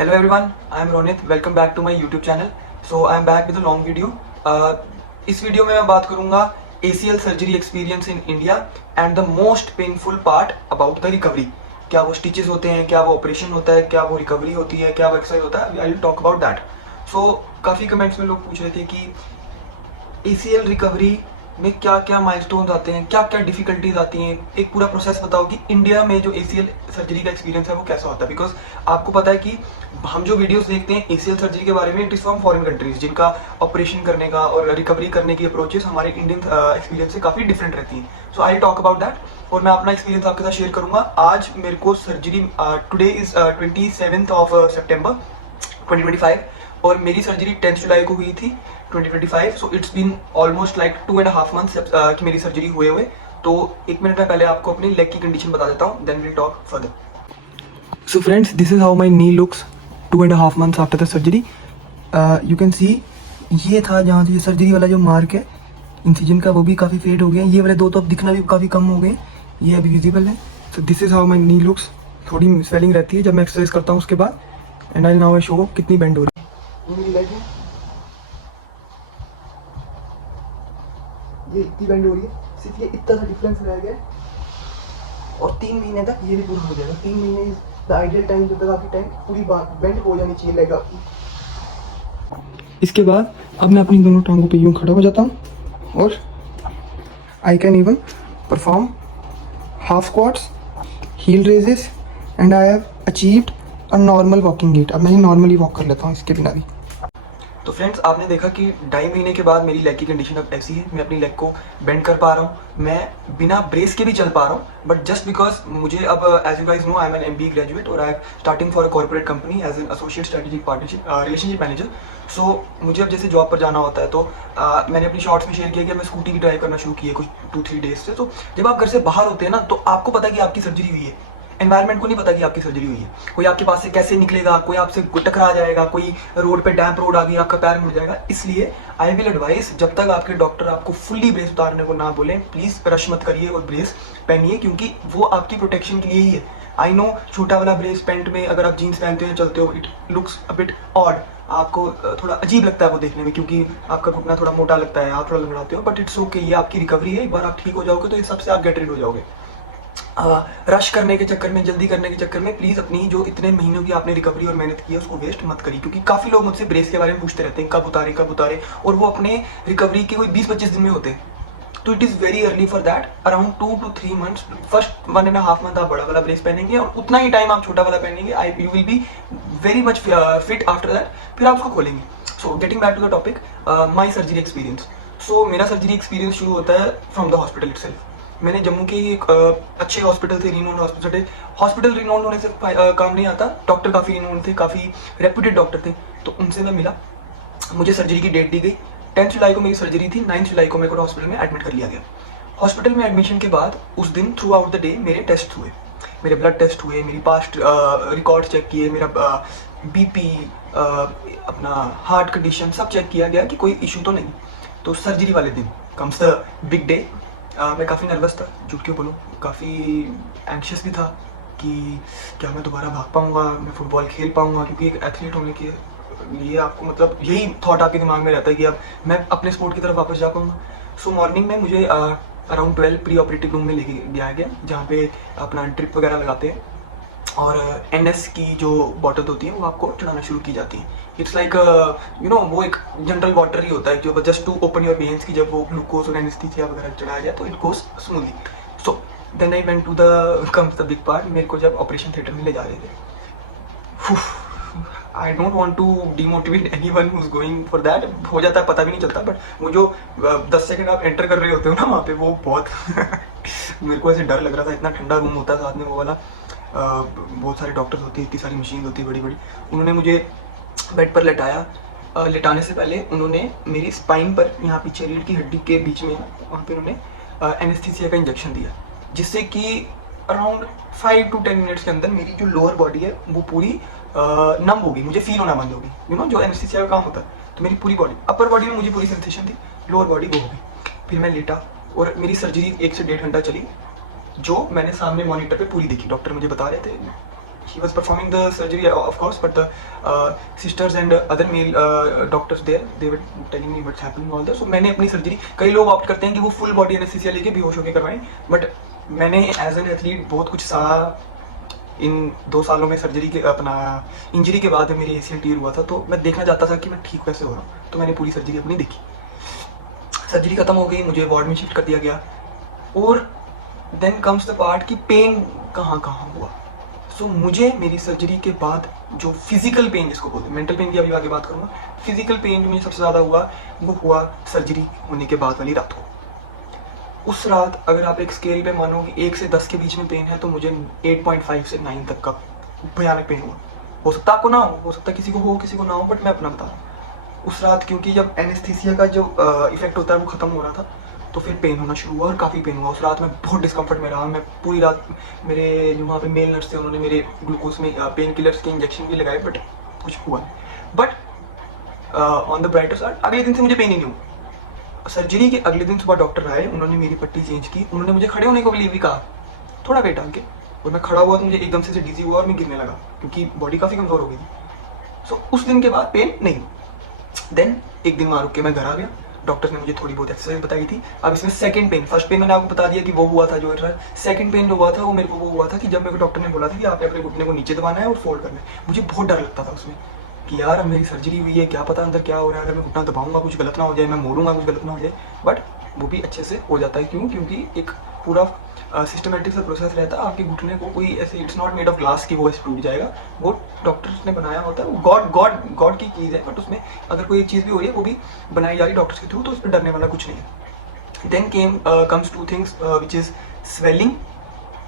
Hello everyone, I am Ronit. Welcome back to my YouTube channel. So I am back with a long video. इस video में मैं बात करूंगा ACL surgery experience in India and the most painful part about the recovery. क्या वो stitches होते हैं, क्या वो ऑपरेशन होता है, क्या वो रिकवरी होती है, क्या वो एक्सरसाइज होता है. I will talk about that. So काफ़ी कमेंट्स में लोग पूछ रहे थे कि ACL रिकवरी में क्या क्या माइलस्टोन्स आते हैं, क्या क्या डिफिकल्टीज आती हैं. एक पूरा प्रोसेस बताओ कि इंडिया में जो ACL सर्जरी का एक्सपीरियंस है वो कैसा होता है. बिकॉज आपको पता है कि हम जो वीडियोस देखते हैं ACL सर्जरी के बारे में, it is from foreign countries जिनका ऑपरेशन करने का और रिकवरी करने की अप्रोचेस हमारे इंडियन एक्सपीरियंस से काफ़ी डिफरेंट रहती हैं. सो आई टॉक अबाउट दैट और मैं अपना एक्सपीरियंस आपके साथ शेयर करूंगा. आज मेरे को surgery today is 27th of September 2025 और मेरी सर्जरी 10 जुलाई को हुई थी 2025. So it's been almost like 2.5 months कि मेरी सर्जरी हुए. तो 1 मिनट में पहले आपको अपनी लेग की कंडीशन बता देता हूँ, then will talk further. So friends, this is how my knee looks 2.5 months after the surgery. You can see ये था जहाँ से सर्जरी वाला जो मार्क है इंसिजन का, वो भी काफ़ी फेड हो गया. ये वाले दो तो अब दिखना भी काफ़ी कम हो गए, ये अभी विजिबल है. So this is how my knee looks. थोड़ी स्वेलिंग रहती है जब मैं एक्सरसाइज करता हूँ उसके बाद. एंड आई नाउ शो कितनी बेंड हो रही है. ये मेरी लेग है, ये इतनी बेंड हो रही है. सिर्फ ये इतना सा डिफरेंस रह गया और 3 महीने तक ये भी पूरा हो जाएगा. 3 महीने इज द आइडियल टाइम जब तक आपकी टाइम पूरी बेंड हो जानी चाहिए लेग आपकी. इसके बाद अब मैं अपनी दोनों टांगों पे यूं खड़ा हो जाता हूँ और I can even perform half squats, heel raises and I have achieved a normal walking gait. अब मैं नॉर्मली वॉक कर लेता हूँ इसके बिना भी. तो फ्रेंड्स, आपने देखा कि 2.5 महीने के बाद मेरी लेग की कंडीशन अब ऐसी है. मैं अपनी लेग को बेंड कर पा रहा हूँ, मैं बिना ब्रेस के भी चल पा रहा हूँ. बट जस्ट बिकॉज मुझे अब, as you guys know, I am an MBA graduate और I am starting for a corporate company as an associate strategic partnership relationship manager. So मुझे अब जैसे जॉब पर जाना होता है तो मैंने अपनी शॉर्ट्स में शेयर किया कि मैं स्कूटी की ड्राइव करना शुरू की है कुछ 2-3 डेज से. तो जब आप घर से बाहर होते हैं ना, तो आपको पता है कि आपकी सर्जरी हुई है. एनवायरनमेंट को नहीं पता कि आपकी सर्जरी हुई है. कोई आपके पास से कैसे निकलेगा, कोई आपसे टकरा जाएगा, कोई रोड पे डैम्प रोड आ गई, आपका पैर मुड़ जाएगा. इसलिए आई विल एडवाइस, जब तक आपके डॉक्टर आपको फुल्ली ब्रेस उतारने को ना बोले, प्लीज़ रश मत करिए और ब्रेस पहनिए, क्योंकि वो आपकी प्रोटेक्शन के लिए ही है. आई नो छोटा वाला ब्रेस पैंट में अगर आप जीन्स पहनते हैं चलते हो, it looks a bit odd. आपको थोड़ा अजीब लगता है वो देखने में, क्योंकि आपका घुटना थोड़ा मोटा लगता है, आप थोड़ा लंगड़ाते हो. बट इट्स ओके, ये आपकी रिकवरी है. एक बार आप ठीक हो जाओगे तो इस सबसे आप गेट रेड हो जाओगे. रश करने के चक्कर में, जल्दी करने के चक्कर में प्लीज़ अपनी जो इतने महीनों की आपने रिकवरी और मेहनत की है उसको वेस्ट मत करिए. क्योंकि काफ़ी लोग मुझसे ब्रेस के बारे में पूछते रहते हैं कब उतारे, और वो अपने रिकवरी के कोई 20-25 दिन में होते हैं. तो it is very early for that. Around 2 to 3 months, first 1.5 month आप बड़ा वाला ब्रेस पहनेंगे और उतना ही टाइम आप छोटा वाला पहनेंगे. You will be very much fit after that. फिर आप उसको खोलेंगे. So getting back to the topic, my surgery experience. So मेरा सर्जरी एक्सपीरियंस शुरू होता है फ्रॉम द हॉस्पिटल इटसेल्फ. मैंने जम्मू के एक अच्छे हॉस्पिटल से, रिनोन हॉस्पिटल रिनोन होने से काम नहीं आता. डॉक्टर काफ़ी रिनोन थे, काफ़ी रेप्यूटेड डॉक्टर थे. तो उनसे मैं मिला, मुझे सर्जरी की डेट दी गई. 10 जुलाई को मेरी सर्जरी थी. 9 जुलाई को मेरे को हॉस्पिटल में एडमिट कर लिया गया. हॉस्पिटल में एडमिशन के बाद उस दिन थ्रू आउट द डे मेरे टेस्ट हुए, मेरे ब्लड टेस्ट हुए, मेरी पास्ट रिकॉर्ड चेक किए, मेरा BP, अपना हार्ट कंडीशन सब चेक किया गया कि कोई इशू तो नहीं. तो सर्जरी वाले दिन कम्स द बिग डे. मैं काफ़ी नर्वस था, झूठ क्यों बोलूँ, काफ़ी एंक्शियस भी था कि क्या मैं दोबारा भाग पाऊँगा, मैं फुटबॉल खेल पाऊँगा. क्योंकि एक एथलीट होने के लिए आपको, मतलब यही थॉट आपके दिमाग में रहता है कि अब मैं अपने स्पोर्ट की तरफ वापस जा पाऊँगा. सो मॉर्निंग में मुझे अराउंड 12 प्री ऑपरेटिव रूम में लेके गया गया, जहाँ पे अपना ड्रिप वगैरह लगाते हैं और NS की जो बॉटल होती है वो आपको चढ़ाना शुरू की जाती है. इट्स लाइक वो एक जनरल वाटर ही होता है जो just to open your veins की जब वो ग्लूकोज और एनेस्थीसिया वगैरह चढ़ाया जाए तो it goes smoothly. So then I went to the comes the big part. मेरे को जब ऑपरेशन थिएटर में ले जा रहे थे, I don't want to demotivate anyone who's going for that. हो जाता है, पता भी नहीं चलता. बट वो जो 10 सेकेंड आप एंटर कर रहे होते हो ना वहाँ पे, वो बहुत मेरे को ऐसे डर लग रहा था. इतना ठंडा रूम होता है साथ में वो वाला, बहुत सारे डॉक्टर्स होते हैं, इतनी सारी मशीन होती है बड़ी बड़ी. उन्होंने मुझे बेड पर लेटाया. लेटाने से पहले उन्होंने मेरी स्पाइन पर, यहाँ पीछे रीढ़ की हड्डी के बीच में, वहाँ पे उन्होंने एनेस्थीसिया का इंजेक्शन दिया, जिससे कि अराउंड 5 to 10 मिनट्स के अंदर मेरी जो लोअर बॉडी है वो पूरी नम होगी, मुझे फील होना बंद होगी. जो एनेस्थीसिया का काम होता है. तो मेरी पूरी बॉडी, अपर बॉडी में मुझे पूरी सेंसेशन थी, लोअर बॉडी वो होगी. फिर मैं लेटा और मेरी सर्जरी 1 से 1.5 घंटा चली, जो मैंने सामने मॉनिटर पे पूरी देखी. डॉक्टर मुझे बता रहे थे he was performing the surgery of course, but the sisters and other male doctors there, they were telling me what's happening all that. So मैंने अपनी सर्जरी, कई लोग ऑप्ट करते हैं कि वो फुल बॉडी एनेस्थीसिया लेके बेहोश होकर करवाएं, बट मैंने एज एन एथलीट बहुत कुछ सहा इन 2 सालों में। सर्जरी के अपना इंजरी के बाद मेरी ACL टीयर हुआ था, तो मैं देखना चाहता था कि मैं ठीक कैसे हो रहा हूँ, तो मैंने पूरी सर्जरी अपनी देखी। सर्जरी खत्म हो गई, मुझे वार्ड में शिफ्ट कर दिया गया, और देन कम्स द पार्ट कि पेन कहाँ कहाँ हुआ। सो मुझे मेरी सर्जरी के बाद जो फिजिकल पेन जिसको बोलते हैं, मेंटल पेन की अभी आगे बात करूँगा, फिजिकल पेन जो मुझे सबसे ज़्यादा हुआ वो हुआ सर्जरी होने के बाद वाली रात को। उस रात अगर आप एक स्केल पे मानो कि 1 से 10 के बीच में पेन है, तो मुझे 8.5 से 9 तक का भयानक पेन हुआ। हो सकता आपको ना हो सकता किसी को हो किसी को ना हो, बट मैं अपना बता रहा हूँ। उस रात क्योंकि जब एनेस्थीसिया का जो इफेक्ट होता है वो ख़त्म हो रहा था, तो फिर पेन होना शुरू हुआ और काफ़ी पेन हुआ। उस रात में बहुत डिस्कम्फर्ट में रहा मैं पूरी रात। मेरे जो वहाँ पे मेल नर्स थे उन्होंने मेरे ग्लूकोज में पेन किलर्स के इंजेक्शन भी लगाए, बट कुछ हुआ नहीं। But on the brighter side अगले दिन से मुझे पेन ही नहीं हुआ। सर्जरी के अगले दिन सुबह डॉक्टर आए, उन्होंने मेरी पट्टी चेंज की, उन्होंने मुझे खड़े होने को भी कहा, थोड़ा वेट डाल के, और मैं खड़ा हुआ तो मुझे एकदम से डिजी हुआ और मैं गिरने लगा क्योंकि बॉडी काफ़ी कमज़ोर हो गई थी। सो उस दिन के बाद पेन नहीं। देन एक दिन वहाँ रुक के मैं घर आ गया। डॉक्टर्स ने मुझे थोड़ी बहुत एक्सरसाइज बताई थी। अब इसमें सेकंड पेन, फर्स्ट पेन मैंने आपको बता दिया कि वो हुआ था जो सेकंड पेन जो हुआ था वो मेरे को वो हुआ था कि जब मेरे को डॉक्टर ने बोला था कि आपने अपने घुटने को नीचे दबाना है और फोल्ड करना है। मुझे बहुत डर लगता था उसमें कि यार अब मेरी सर्जरी हुई है, क्या पता अंदर क्या हो रहा है, अगर मैं घुटना दबाऊंगा कुछ गलत ना हो जाए, मैं मोड़ूंगा कुछ गलत ना हो जाए। बट वो भी अच्छे से हो जाता है। क्यों? क्योंकि एक पूरा सिस्टमेटिक सा प्रोसेस रहता है। आपके घुटने को कोई ऐसे, it's not made of glass की वो ऐसे टूट जाएगा, वो डॉक्टर्स ने बनाया होता है। गॉड की चीज़ है, बट उसमें अगर कोई एक चीज़ भी हो रही है वो भी बनाई जा रही है डॉक्टर्स के थ्रू, तो उस पर डरने वाला कुछ नहीं है। Then comes 2 things which is swelling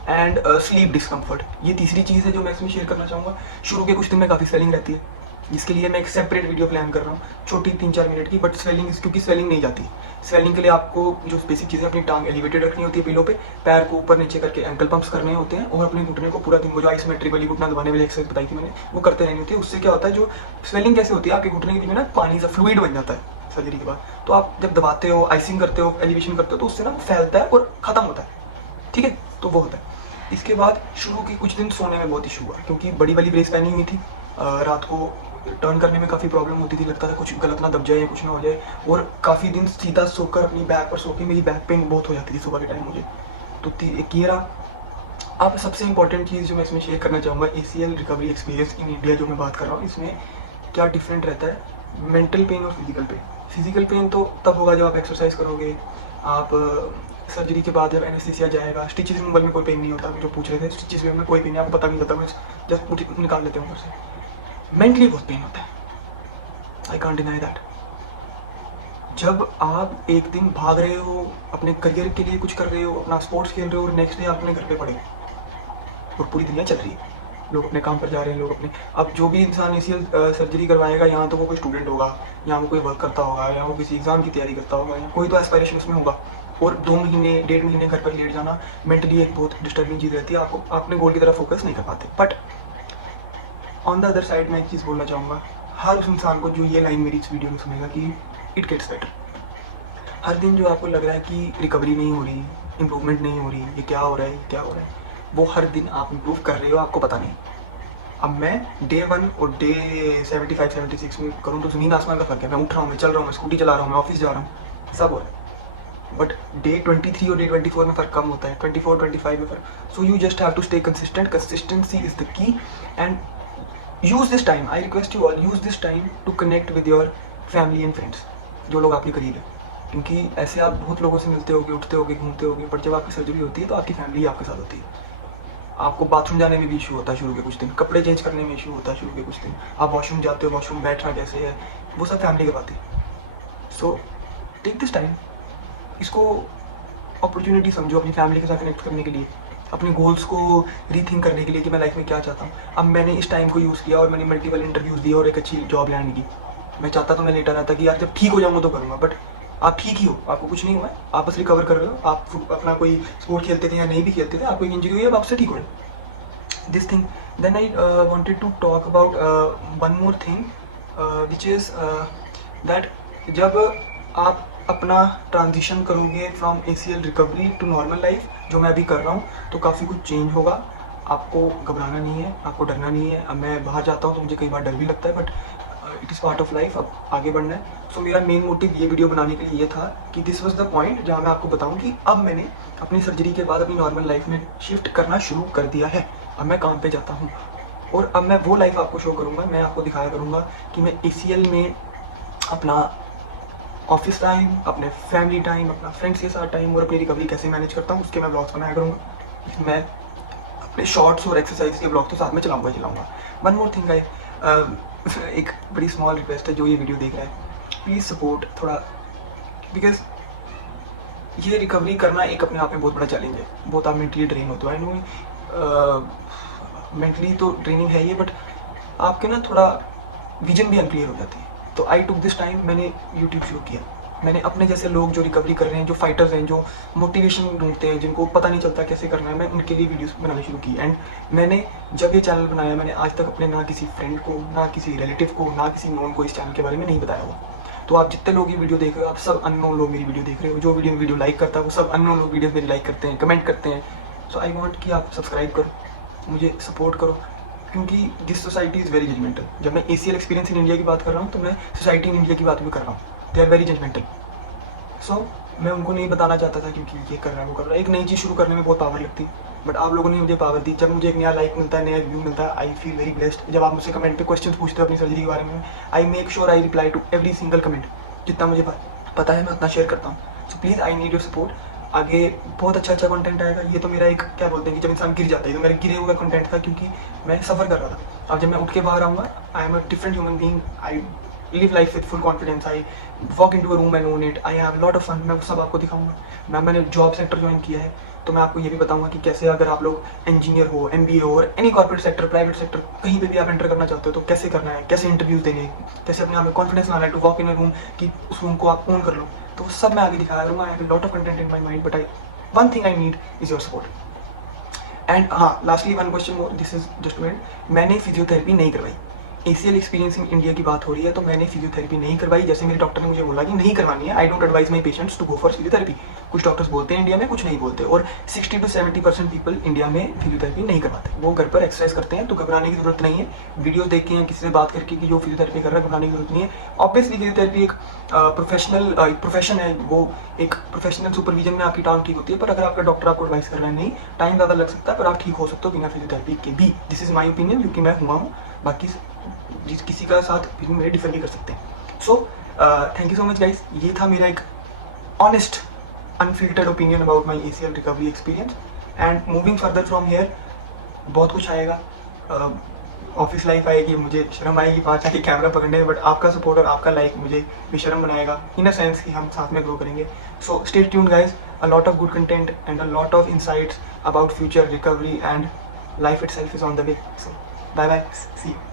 and sleep discomfort. ये तीसरी चीज़ है जो मैं इसमें शेयर करना चाहूँगा। शुरू के कुछ दिन में काफ़ी स्वेलिंग रहती है, जिसके लिए मैं एक सेपरेट वीडियो प्लान कर रहा हूँ, छोटी 3-4 मिनट की। बट स्वेलिंग, क्योंकि स्वेलिंग नहीं जाती, स्वेलिंग के लिए आपको जो बेसिक चीज़ें, अपनी टांग एलिवेटेड रखनी होती है पिलो पे, पैर को ऊपर नीचे करके एंकल पंप्स करने होते हैं, और अपने घुटने को पूरा दिन, वो जो आइसोमेट्रिक वाली घुटना दबाने वाली एक्सरसाइज बताई थी मैंने, वो करते रहनी होती है। उससे क्या होता है, जो स्वेलिंग कैसे होती है, आपके घुटने के बीच में ना पानी सा फ्लूइड बन जाता है सर्जरी के बाद। तो आप जब दबाते हो, आइसिंग करते हो, एलिवेशन करते हो, तो उससे ना फैलता है और ख़त्म होता है। ठीक है, तो वो होता है। इसके बाद शुरू के कुछ दिन सोने में बहुत इशू हुआ, क्योंकि बड़ी वाली ब्रेस पहनी हुई थी। रात को टर्न करने में काफ़ी प्रॉब्लम होती थी, लगता था कुछ गलत ना दब जाए या कुछ ना हो जाए। और काफ़ी दिन सीधा सोकर अपनी बैक पर सो के मेरी बैक पेन बहुत हो जाती थी सुबह के टाइम मुझे। तो एक ये रहा। अब सबसे इंपॉर्टेंट चीज़ जो मैं इसमें शेयर करना चाहूँगा, ACL recovery experience in India जो मैं बात कर रहा हूँ, इसमें क्या डिफरेंट रहता है मेंटल पेन और फिजिकल पेन। फिजिकल पेन तो तब होगा जब आप एक्सरसाइज करोगे, आप सर्जरी के बाद जब एनेस्थीसिया जाएगा, स्टिचेस रिमूवल में कोई पेन नहीं होता। जो पूछ रहे थे, स्टिचेस में कोई पेन नहीं, आपको पता नहीं चलता, जस्ट निकाल लेते हैं ऊपर से। मेंटली बहुत पेन होता है, आई कांट डिनाई दैट। जब आप एक दिन भाग रहे हो, अपने करियर के लिए कुछ कर रहे हो, अपना स्पोर्ट्स खेल रहे हो, और नेक्स्ट डे आप अपने घर पे पड़े और पूरी दुनिया चल रही है, लोग अपने काम पर जा रहे हैं, लोग अपने। अब जो भी इंसान ACL सर्जरी करवाएगा, यहाँ तो वो कोई स्टूडेंट होगा, यहाँ वो कोई वर्क करता होगा, या वो किसी एग्जाम की तैयारी करता होगा, या कोई तो एस्पायरेशन उसमें होगा। और 2 महीने 1.5 महीने घर पर लेट जाना मेंटली एक बहुत डिस्टर्बिंग चीज़ रहती है। आपको अपने गोल की तरफ फोकस नहीं कर पाते। But on the other side मैं एक चीज़ बोलना चाहूँगा, हर उस इंसान को जो ये लाइन मेरी इस वीडियो में सुनेगा कि इट गेट्स बेटर। हर दिन जो आपको लग रहा है कि रिकवरी नहीं हो रही, इम्प्रूवमेंट नहीं हो रही, ये क्या हो रहा है, क्या हो रहा है, वो हर दिन आप इम्प्रूव कर रहे हो, आपको पता नहीं। अब मैं डे 1 और डे 75-76 में करूँ तो ज़मीन आसमान का फ़र्क है। मैं उठ रहा हूँ, मैं चल रहा हूँ, मैं स्कूटी चला रहा हूँ, मैं ऑफिस जा रहा हूँ, सब हो रहा है। बट डे 23 और डे 24 में फ़र्क कम होता है, 24-25 में फ़र्क। So you just have to stay consistent. Consistency is the key. And use this time, I request you all, use this time to connect with your family and friends, जो लोग आपके करीब है। क्योंकि ऐसे आप बहुत लोगों से मिलते होगे, उठते होगे, घूमते होगे, बट जब आपकी सर्जरी होती है तो आपकी फैमिली आपके साथ होती है। आपको बाथरूम जाने में भी इशू होता है शुरू के कुछ दिन, कपड़े चेंज करने में इशू होता है शुरू के कुछ दिन, आप वॉशरूम जाते हो, वॉशरूम बैठना कैसे है, वो सब फैमिली की बात है। सो टेक दिस टाइम, इसको अपॉर्चुनिटी समझो अपनी फैमिली के साथ कनेक्ट करने के लिए, अपने गोल्स को रीथिंक करने के लिए कि मैं लाइफ में क्या चाहता हूँ। अब मैंने इस टाइम को यूज़ किया और मैंने मल्टीपल इंटरव्यूज़ दिए और एक अच्छी जॉब लैंड की। मैं चाहता तो मैं लेटर रहता कि यार जब ठीक हो जाऊँगा तो करूँगा, बट आप ठीक ही हो, आपको कुछ नहीं हुआ है, आप बस रिकवर कर रहे हो। आप अपना कोई स्पोर्ट खेलते थे या नहीं भी खेलते थे, आपको एक इंजरी हुई है, अब आपसे ठीक हो जाए this thing. Then I wanted to talk about one more thing which is that जब आप अपना ट्रांजिशन करोगे from ACL recovery to normal life, जो मैं अभी कर रहा हूँ, तो काफ़ी कुछ चेंज होगा। आपको घबराना नहीं है, आपको डरना नहीं है। अब मैं बाहर जाता हूँ तो मुझे कई बार डर भी लगता है, but it is part of life, अब आगे बढ़ना है। सो मेरा मेन मोटिव ये वीडियो बनाने के लिए ये था कि दिस वॉज द पॉइंट जहाँ मैं आपको बताऊँ कि अब मैंने अपनी सर्जरी के बाद अपनी नॉर्मल लाइफ में शिफ्ट करना शुरू कर दिया है। अब मैं काम पे जाता हूँ और अब मैं वो लाइफ आपको शो करूँगा, मैं आपको दिखाया करूँगा कि मैं ACL में अपना ऑफिस टाइम, अपने फैमिली टाइम, अपना फ्रेंड्स के साथ टाइम और अपनी रिकवरी कैसे मैनेज करता हूँ उसके मैं ब्लॉग्स बनाया करूँगा। मैं अपने शॉर्ट्स और एक्सरसाइज के ब्लॉग तो साथ में चलाऊँगा। वन मोर थिंग एक बड़ी स्मॉल रिक्वेस्ट है जो ये वीडियो देख रहा है, प्लीज़ सपोर्ट थोड़ा, बिकॉज ये रिकवरी करना एक अपने आप में बहुत बड़ा चैलेंज है। बहुत आप मेंटली ड्रेन होते हो, आई नो मेंटली तो ट्रेनिंग है ये, बट आपके ना थोड़ा विजन भी अनक्लियर हो जाती है। तो आई टुक दिस टाइम, मैंने यूट्यूब शुरू किया। मैंने अपने जैसे लोग जो रिकवरी कर रहे हैं, जो फाइटर्स हैं, जो मोटिवेशन ढूंढते हैं, जिनको पता नहीं चलता कैसे करना है, मैं उनके लिए वीडियोस बनानी शुरू की। एंड मैंने जब ये चैनल बनाया, मैंने आज तक अपने ना किसी फ्रेंड को, ना किसी रिलेटिव को, ना किसी नोन को इस चैनल के बारे में नहीं बताया हुआ। तो आप जितने लोग ये वीडियो देख रहे हो, आप सब अननोन लोग मेरी वीडियो देख रहे हो। जो वीडियो लाइक करता है वो सब अननोन लोग वीडियो मेरी लाइक करते हैं, कमेंट करते हैं। सो आई वॉन्ट कि आप सब्सक्राइब करो, मुझे सपोर्ट करो, क्योंकि this society is very judgmental. जब मैं ACL एक्सपीरियंस इन इंडिया की बात कर रहा हूँ तो मैं सोसाइटी इन इंडिया की बात भी कर रहा हूँ। They are very judgmental. So मैं उनको नहीं बताना चाहता था क्योंकि ये कर रहा है, वो कर रहा है। एक नई चीज़ शुरू करने में बहुत पावर लगती है, बट आप लोगों ने मुझे पावर दी। जब मुझे एक नया लाइक मिलता है, नया व्यू मिलता है, आई फील वेरी ब्लेस्ड। जब आप मुझसे कमेंट पे क्वेश्चन पूछते हो अपनी सर्जरी के बारे में, I make sure I reply to every single comment. जितना मुझे पता है मैं उतना शेयर करता हूँ। So please I need your support. आगे बहुत अच्छा कंटेंट आएगा। ये तो मेरा एक क्या बोलते हैं कि जब इंसान गिर जाता है, तो मेरा गिरे हुआ कंटेंट था क्योंकि मैं सफ़र कर रहा था। अब जब मैं उठ के बाहर आऊँगा, I am a different human being. I live life with full confidence. I walk into a room and own it. I have lot of fun. मैं वो सब आपको दिखाऊंगा। मैंने जॉब सेक्टर ज्वाइन किया है, तो मैं आपको ये भी बताऊंगा कि कैसे अगर आप लोग इंजीनियर हो, MBA हो, और any corporate sector, private sector, कहीं पे भी आप एंटर करना चाहते हो तो कैसे करना है, कैसे इंटरव्यूज देने, कैसे अपने आप में कॉन्फिडेंस लाना है to walk in a room, कि उस रूम को आप ओन कर लो। तो सब मैं आगे दिखाया करूँगा। I have lot of content in my mind, but one thing I need is your support. And हाँ, lastly one question more, this is just to end. मैंने फिजियोथेरेपी नहीं करवाई। ACL एक्सपीरियंस इन इंडिया की बात हो रही है, तो मैंने फिजियोथेरेपी नहीं करवाई। जैसे मेरे डॉक्टर ने मुझे बोला कि नहीं करवानी है, I don't advise my patients to go for physiotherapy. कुछ डॉक्टर्स बोलते हैं इंडिया में, कुछ नहीं बोलते, और 60 to 70% पीपल इंडिया में फिजियोथेरेपी नहीं करवाते। वो घर पर एक्सरसाइज करते हैं, तो घबराने की जरूरत नहीं है। वीडियो देख के या किसी से बात करके कि जो फिजियोथेरेपी कर रहा है, घबराने की जरूरत नहीं है। ऑब्वियसली फिजियोथेरेपी एक प्रोफेशन है, वो एक प्रोफेशनल सुपरविजन में आपकी टांग ठीक होती है। पर अगर आपका डॉक्टर आपको एडवाइस कर रहा है, नहीं, टाइम ज़्यादा लग सकता है, पर आप ठीक हो सकते हो बिना फिजियोथेरेपी के भी। दिस इज़ माई ओपिनियन, क्योंकि मैं हुआ हूँ। बाकी किसी का साथ भी मेरे डिफर नहीं कर सकते। So thank you so much guys. ये था मेरा एक honest unfiltered opinion about my ACL recovery experience. And moving further from here बहुत कुछ आएगा। ऑफिस लाइफ आएगी, मुझे शर्म आएगी 5 आके कैमरा पकड़ने में, बट आपका सपोर्ट और आपका लाइक मुझे बेशर्म बनाएगा, इन अ सेंस कि हम साथ में ग्रो करेंगे। So stay tuned guys, a lot of good content and a lot of insights about future recovery, and life itself is on the way. So bye bye, see you.